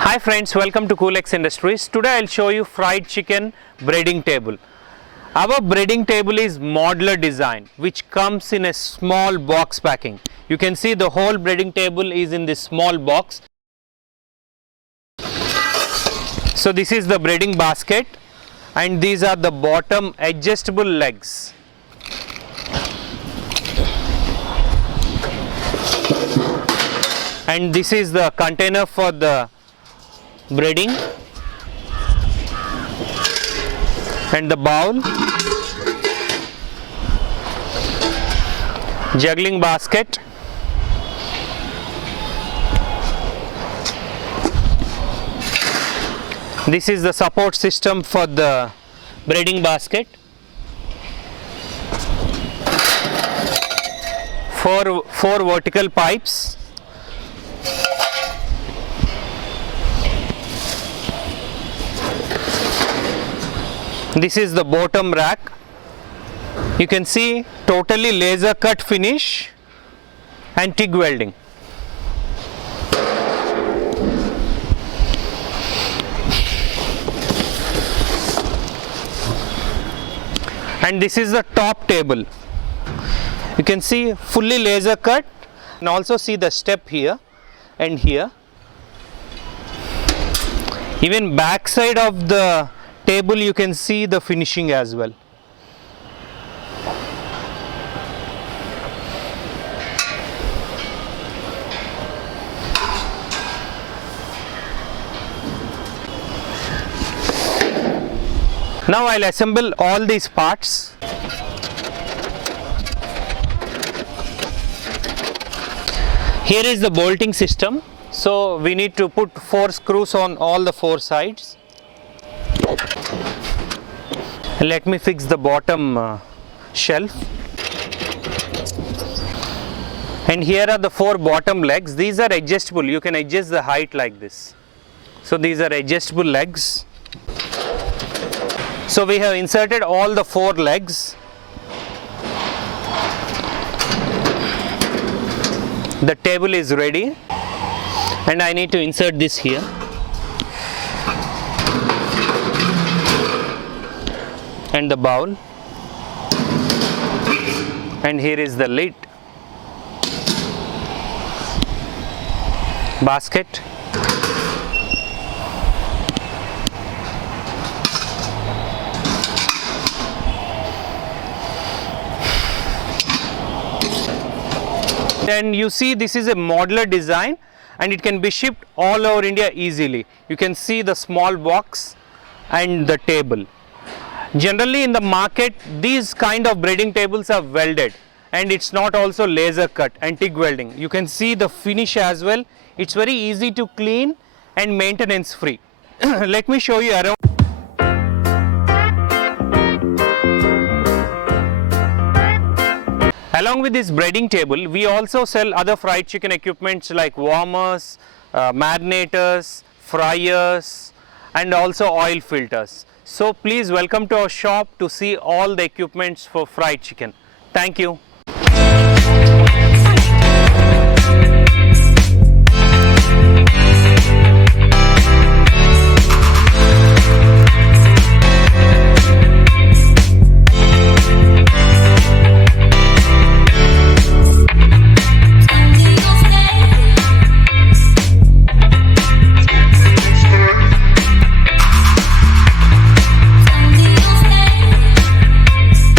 Hi friends, welcome to Coolx Industries. Today I'll show you fried chicken breading table. Our breading table is modular design which comes in a small box packing. You can see the whole breading table is in this small box. So this is the breading basket and these are the bottom adjustable legs. And this is the container for the breading and the bowl, juggling basket, this is the support system for the breading basket, four vertical pipes, this is the bottom rack. You can see totally laser cut finish and TIG welding. And this is the top table. You can see fully laser cut and also see the step here and here. Even back side of the table you can see the finishing as well. Now I'll assemble all these parts. Here is the bolting system. So we need to put 4 screws on all the 4 sides. Let me fix the bottom shelf. And here are the 4 bottom legs. These are adjustable. You can adjust the height like this. So these are adjustable legs. So we have inserted all the 4 legs. The table is ready and I need to insert this here. And the bowl, and here is the lid, basket, and you see this is a modular design and it can be shipped all over India easily. You can see the small box and the table. Generally in the market these kind of breading tables are welded and it's not also laser cut and TIG welding. You can see the finish as well. It's very easy to clean and maintenance free. Let me show you around. Along with this breading table, we also sell other fried chicken equipments like warmers, marinators, fryers and also oil filters. So please welcome to our shop to see all the equipments for fried chicken. Thank you.